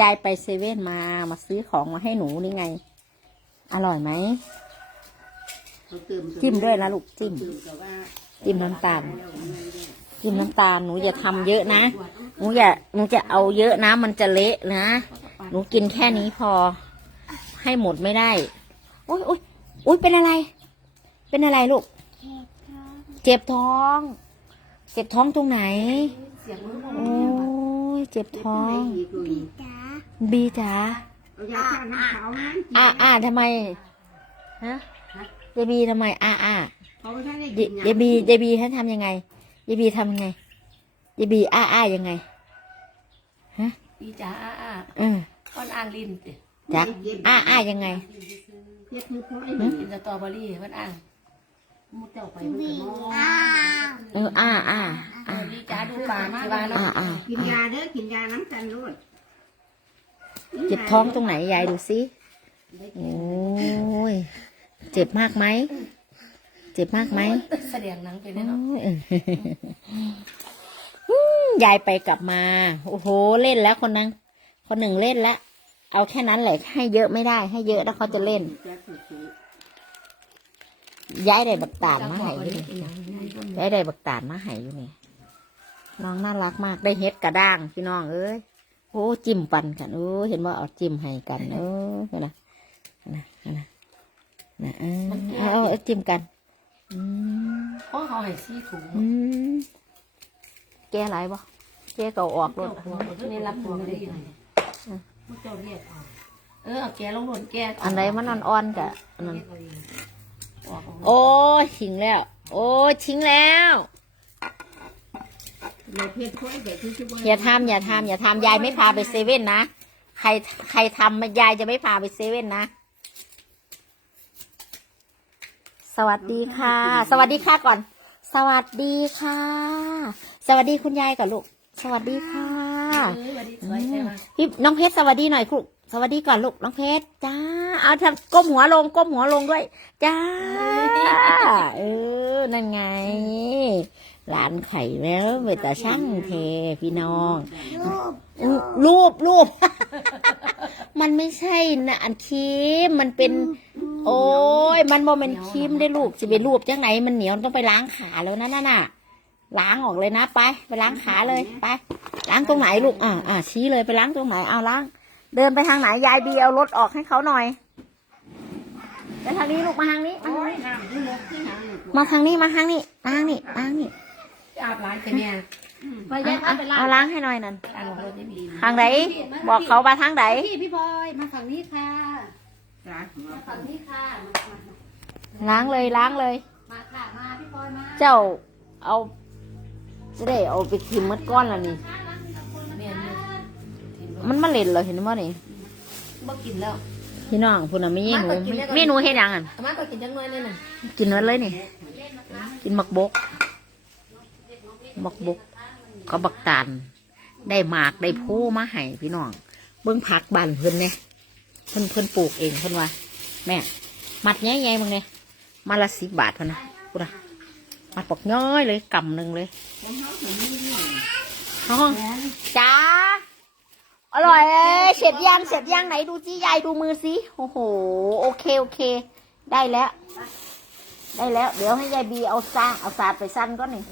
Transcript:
ยายไปเซเว่นมามาซื้อของมาให้หนูนี่ไง อร่อยไหม จิ้มด้วยนะลูกจิ้ม จิ้มน้ำตาล จิ้มน้ำตาลหนูอย่าทำเยอะนะ หนูอย่าหนูจะเอาเยอะนะ มันจะเละนะ หนูกินแค่นี้พอ ให้หมดไม่ได้ โอ๊ยโอ๊ยโอ๊ยเป็นอะไร เป็นอะไรลูก เจ็บท้อง เจ็บท้องตรงไหนเสียงมือโอ้ ยเจ็บท้องจ้าบีจ๋าเอายาฆ่าน้ำขาวไหมอ่าอ่าทำไมฮะเยบีทำไมอ่าอ่าเขาไม่ได้เยเยบีเยบีท่านทำยังไงเยบีทำยังไงเยบีอ้าอ้ายังไงฮะปีจ๋าอ้าอ้าเออก้อนอ่างลินติจักอ้าอ้ายังไงเจ็บมือเพราะไอ้หนึ่งกินสตรอเบอรี่มันอ่างมุดเจ้าไปมันก็มองอ่าเอออ้าอ้าอ้า ปีจ๋าดูปลาที่บ้านอ้าอ้ากินยาเด้อกินยาน้ำกันรวดเจ็บท้องตรงไหนยายดูสิโอ้ยเจ็บมากไหมเจ็บมากไหมแสดงหนังไปโอ้แน่เนาะยอืมยายไปกลับมา โอ้โห เล่นแล้วคนนึงคนหนึ่งเล่นแล้วเอาแค่นั้นแหละ ให้เยอะไม่ได้ ให้เยอะแล้วเขาจะเล่น ย้ายได้บักตาดมาให้อยู่นี่ย้ายได้บักตาดมาให้อยู่นี่ น้องน่ารักมากได้เฮ็ดกระด้างพี่น้องเอ้ยโอ้จิ้มปันกันโอ้เห็นว่าเอาจิ้มให้กันเออเห็นนะนะนะนะเออเอาเอาเอาจิ้มกันอืมเพราะเขาให้ซี่ถุงอืมแกอะไรบ่แกเก่าออกรเจ้าถหัวนี่รับตัวไม่ได้ยังมุเจ้าเรียกเอาเออเอาแกลงหล่นแกอันไหนมันอ่อนๆกะอันนั้นออกโอ้ยชิงแล้ว โอ้ยชิงแล้ว เลยเพชรช่วยแต่ที่ช่วยอย่าทำอย่าทำอย่าทำยายไม่พาไปเซเว่นนะใครใครทำยายจะไม่พาไปเซเว่นนะ สวัสดีค่ะ สวัสดีค่ะก่อน สวัสดีค่ะ สวัสดีคุณยายก่อนลูก สวัสดีค่ะเออวันนี้สวยใช่ไหมพี่น้องเพชรสวัสดีหน่อยครูสวัสดีก่อนลูกน้องเพชรจ้า เอาทำก้มหัวลงก้มหัวลงด้วย จ้า เออนั่นไง หลานไข่แล้วเวตาช่างเทพี่น้องรูปรูปรูป มันไม่ใช่นะอันครีมมันเป็น โอ้ยมันบ่เป็นครีมได้ลูกจะไปรูปจังไหนมันเหนียวต้องไปล้างขาแล้วนะนั่นน่ะล้างออกเลยนะไป ไปล้างขาเลยไป ล้างตรงไหนลูกอ่าอ่าชี้เลยไปล้างตรงไหนเอาล้าง เดินไปทางไหนยายบีเอารถออกให้เขาหน่อยเดินทางนี้ลูกมาทางนี้โอ้ยน้ำที่มุกที่หางหนึ่งมาทางนี้ มาทางนี้มาทางนี้มาทางนี้อาบร้านกันเนี่ยเอาเอาเอาล้างให้หน่อยนั่นอ่างของรถนี่มีทางไหนบอกเขามาทางไหนพี่พี่พลอยมาฝั่งนี้ค่ะจ้ามาฝั่งนี้ค่ะมามาล้างเลยล้างเลย มาค่ะมาพี่พลอยมาเจ้าเอาจะได้เอาไปทิมมัดก้อนแล้วนี่เมียนเนี่ยมันมาเล่นเหรอเห็นมั้ยนี่บ่กินแล้วพี่น้องคุณน่ะไม่ยี่หนูไม่หนูเฮ็ดหยังอะอามาก็กินจังน้อยเลยน่ะกินไว้เลยนี่ กินหมักบก หมักบกก็บักตาลได้หมากได้โพมาให้พี่น้องเบิ้องผักบานเพิ่นเนี่ยเพิ่นเพิ่นปลูกเองเพิ่นว่าแม่มัดใหญ่ๆมึงเนี่ยมาละสิบบาทเพิ่นนะกูนะมัดปอกย้อยเลยกำหนึ่งเลยจ้าอร่อยเสร็จยังเสร็จยังไหนดูสิยายดูมือสิโอ้โหโอเคโอเค ได้แล้ว ได้แล้ว เดี๋ยวให้ยายบีเอาซ่าเอาสาดไปสั้นก็หนึ่ง